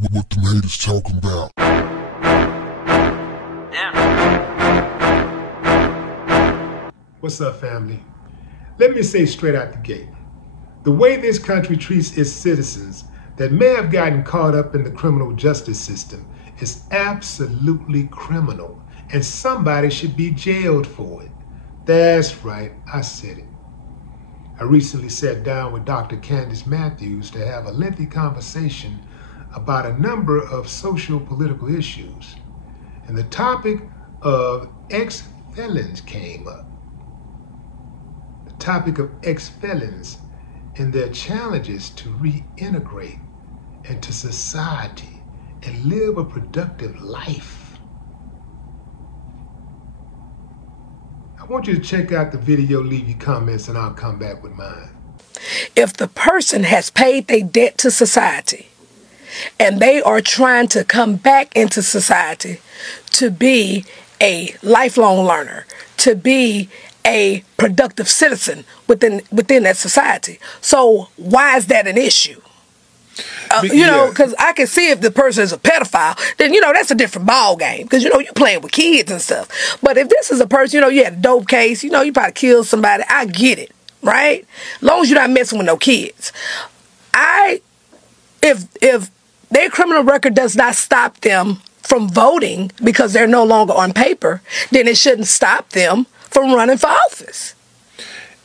What the haters talking about? What's up, family? Let me say straight out the gate, the way this country treats its citizens that may have gotten caught up in the criminal justice system is absolutely criminal, and somebody should be jailed for it. That's right, I said it. I recently sat down with Dr. Candace Matthews to have a lengthy conversation about a number of social political issues, and the topic of ex-felons came up. The topic of ex-felons and their challenges to reintegrate into society and live a productive life. I want you to check out the video, leave your comments, and I'll come back with mine. If the person has paid their debt to society and they are trying to come back into society to be a lifelong learner, to be a productive citizen within that society. So why is that an issue? Because I can see if the person is a pedophile, then, that's a different ball game. Because, you're playing with kids and stuff. But if this is a person, you had a dope case, you probably killed somebody, I get it, right? As long as you're not messing with no kids. If their criminal record does not stop them from voting because they're no longer on paper, then it shouldn't stop them from running for office,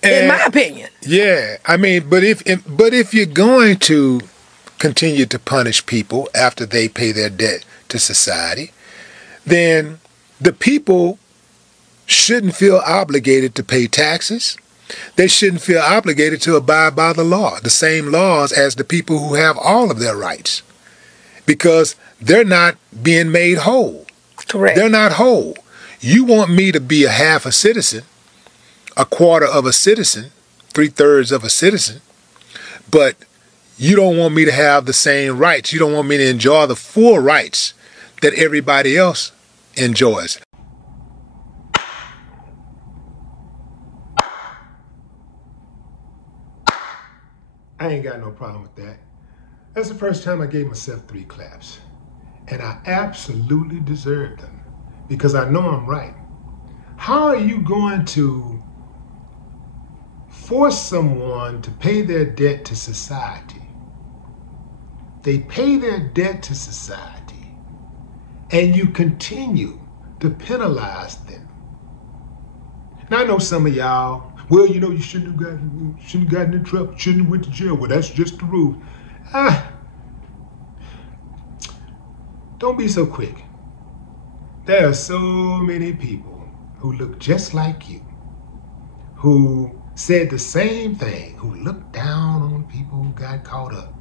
in my opinion. Yeah, I mean, but if you're going to continue to punish people after they pay their debt to society, then the people shouldn't feel obligated to pay taxes. They shouldn't feel obligated to abide by the law, the same laws as the people who have all of their rights, because they're not being made whole. Correct. They're not whole. You want me to be a half a citizen, a quarter of a citizen, 3/3 of a citizen, but you don't want me to have the same rights. You don't want me to enjoy the full rights that everybody else enjoys. I ain't got no problem with that. That's the first time I gave myself 3 claps. And I absolutely deserve them because I know I'm right. How are you going to force someone to pay their debt to society? They pay their debt to society and you continue to penalize them. Now I know some of y'all, well, you shouldn't have gotten in trouble, shouldn't have went to jail. Well, that's just the rule. Don't be so quick. There are so many people who look just like you, who said the same thing, who looked down on people who got caught up.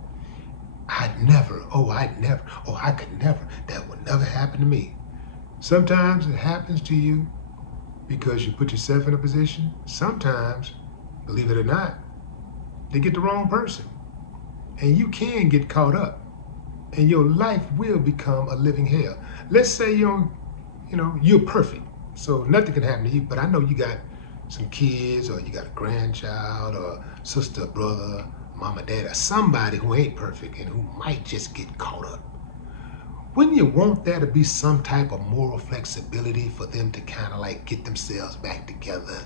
I could never, that would never happen to me. Sometimes it happens to you because you put yourself in a position. Sometimes, believe it or not, they get the wrong person. And you can get caught up and your life will become a living hell. Let's say you're perfect, so nothing can happen to you, but I know you got some kids, or you got a grandchild, or sister, brother, mama, dad, or somebody who ain't perfect and who might just get caught up. Wouldn't you want there to be some type of moral flexibility for them to kind of like get themselves back together?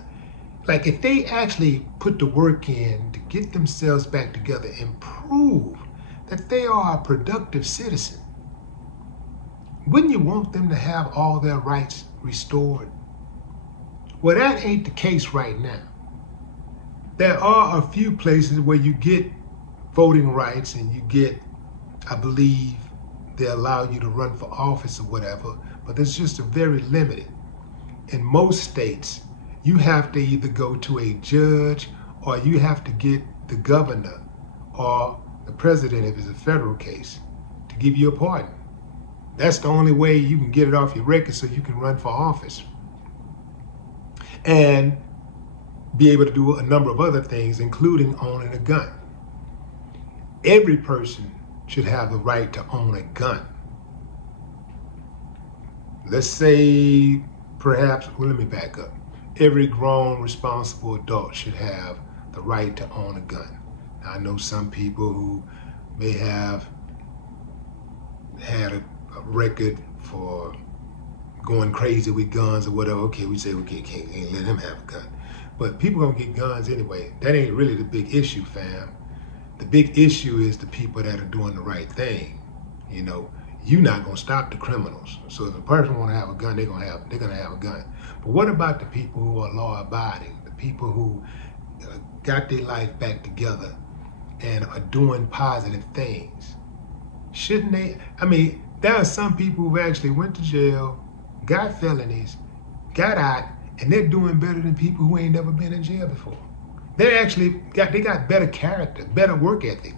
Like if they actually put the work in to get themselves back together and prove that they are a productive citizen, wouldn't you want them to have all their rights restored? Well, that ain't the case right now. There are a few places where you get voting rights and you get, I believe, they allow you to run for office or whatever, but it's just a very limited. In most states, you have to either go to a judge or you have to get the governor or the president, if it's a federal case, to give you a pardon. That's the only way you can get it off your record so you can run for office and be able to do a number of other things, including owning a gun. Every person should have the right to own a gun. Let's say, perhaps, well, let me back up. Every grown, responsible adult should have the right to own a gun. Now, I know some people who may have record for going crazy with guns or whatever. Okay, we say, okay, can't let him have a gun. But people gonna get guns anyway. That ain't really the big issue, fam. The big issue is the people that are doing the right thing. You know, you're not gonna stop the criminals. So if a person wanna have a gun, they're gonna have a gun. But what about the people who are law-abiding, the people who got their life back together and are doing positive things? Shouldn't they? I mean, there are some people who actually went to jail, got felonies, got out, and they're doing better than people who ain't never been in jail before. They got better character, better work ethic.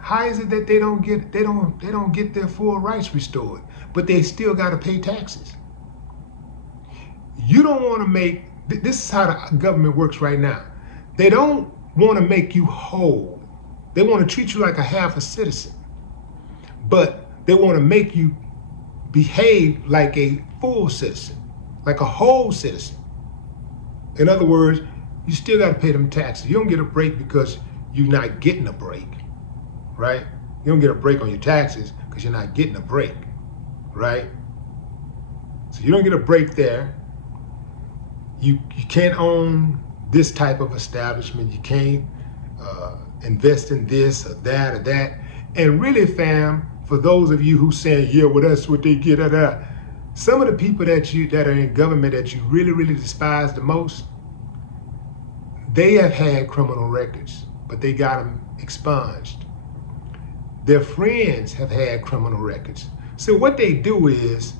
How is it that they don't get their full rights restored, but they still got to pay taxes? You don't want to make, this is how the government works right now. They don't want to make you whole. They want to treat you like a half a citizen, but they want to make you behave like a full citizen, like a whole citizen. In other words, you still got to pay them taxes. You don't get a break because you're not getting a break, right? You don't get a break on your taxes because you're not getting a break, right? So you don't get a break there. You can't own this type of establishment. You can't invest in this or that or that. And really, fam, for those of you who saying, yeah, well, that's what they get, some of the people that are in government that you really, really despise the most, they have had criminal records, but they got them expunged. Their friends have had criminal records. So what they do is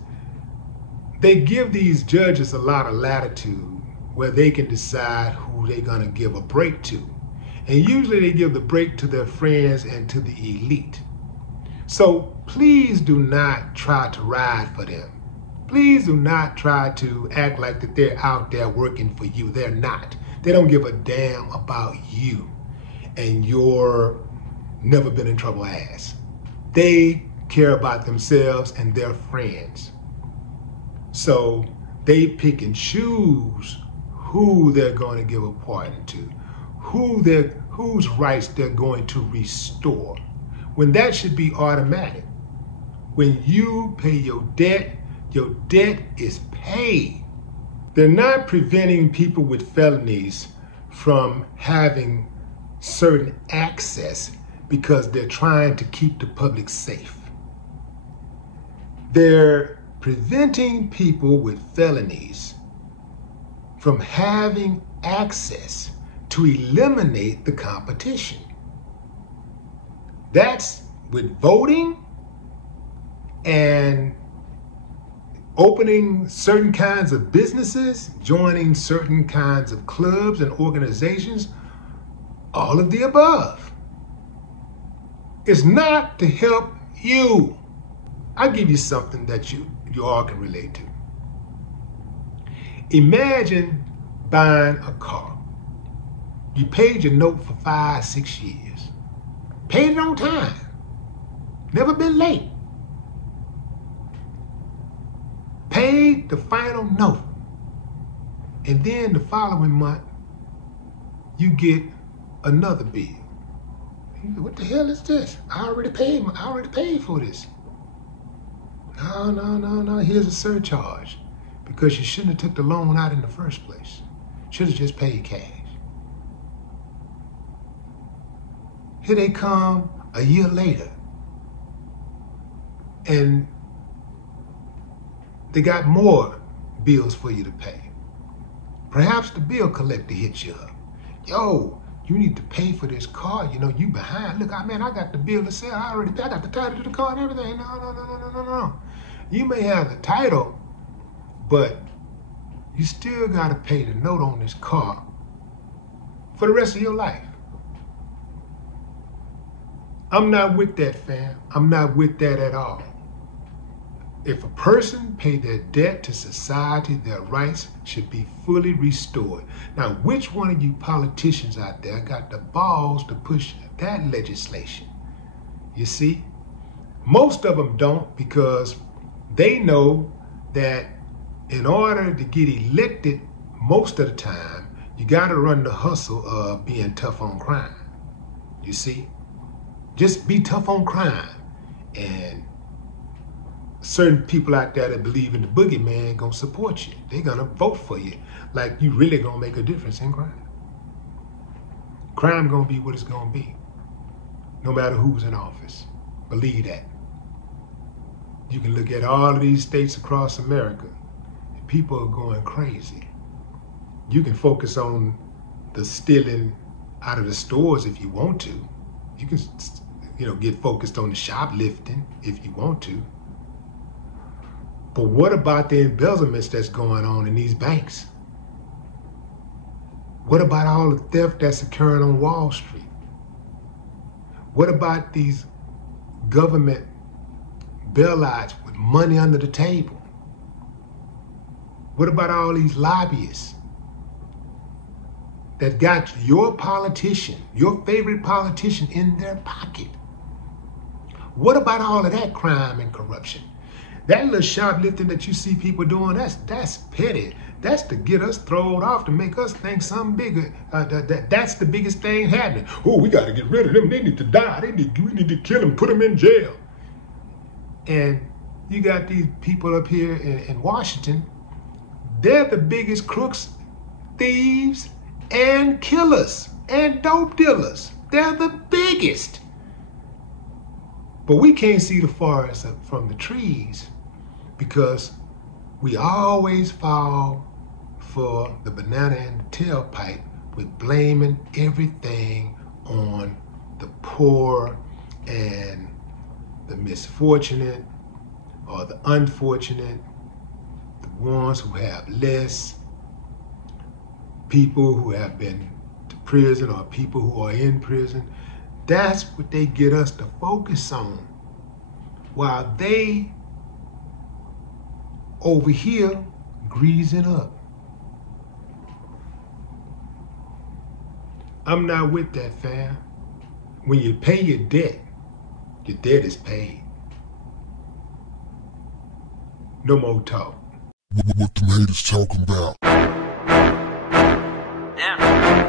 they give these judges a lot of latitude where they can decide who they're gonna give a break to. And usually they give the break to their friends and to the elite. So please do not try to ride for them. Please do not try to act like that they're out there working for you. They're not. They don't give a damn about you and your never been in trouble ass. They care about themselves and their friends. So they pick and choose who they're going to give a pardon to, whose rights they're going to restore, when that should be automatic. When you pay your debt is paid. They're not preventing people with felonies from having certain access because they're trying to keep the public safe. They're preventing people with felonies from having access to eliminate the competition. That's with voting and opening certain kinds of businesses, joining certain kinds of clubs and organizations, all of the above. It's not to help you. I'll give you something that you all can relate to. Imagine buying a car. You paid your note for 5-6 years. Paid it on time. Never been late. Paid the final note. And then the following month, you get another bill. What the hell is this? I already paid for this. No, here's a surcharge. Because you shouldn't have took the loan out in the first place. Should have just paid cash. Here they come a year later. And they got more bills for you to pay. Perhaps the bill collector hits you up. Yo, you need to pay for this car. You know, you behind. Look, I got the bill to sell. I got the title to the car and everything. No. You may have the title, but you still got to pay the note on this car for the rest of your life. I'm not with that, fam. I'm not with that at all. If a person paid their debt to society, their rights should be fully restored. Now, which one of you politicians out there got the balls to push that legislation? You see, most of them don't, because they know that in order to get elected, most of the time, you got to run the hustle of being tough on crime. You see, just be tough on crime and certain people out there that believe in the boogeyman gonna support you. They're gonna vote for you. Like you really gonna make a difference in crime. Crime gonna be what it's gonna be. No matter who's in office. Believe that. You can look at all of these states across America. And people are going crazy. You can focus on the stealing out of the stores if you want to. You can, get focused on the shoplifting if you want to. But what about the embezzlements that's going on in these banks? What about all the theft that's occurring on Wall Street? What about these government bailouts with money under the table? What about all these lobbyists that got your politician, your favorite politician, in their pocket? What about all of that crime and corruption? That little shoplifting that you see people doing, that's petty. That's to get us thrown off, to make us think something bigger. That's the biggest thing happening. Oh, we got to get rid of them. They need to die. We need to kill them, put them in jail. And you got these people up here in Washington. They're the biggest crooks, thieves, and killers, and dope dealers. They're the biggest. But we can't see the forest from the trees because we always fall for the banana in the tailpipe with blaming everything on the poor and the misfortunate or the unfortunate, the ones who have less, people who have been to prison or people who are in prison. That's what they get us to focus on, while they over here greasing up. I'm not with that, fam. When you pay your debt is paid. No more talk. What the haters talking about? Damn.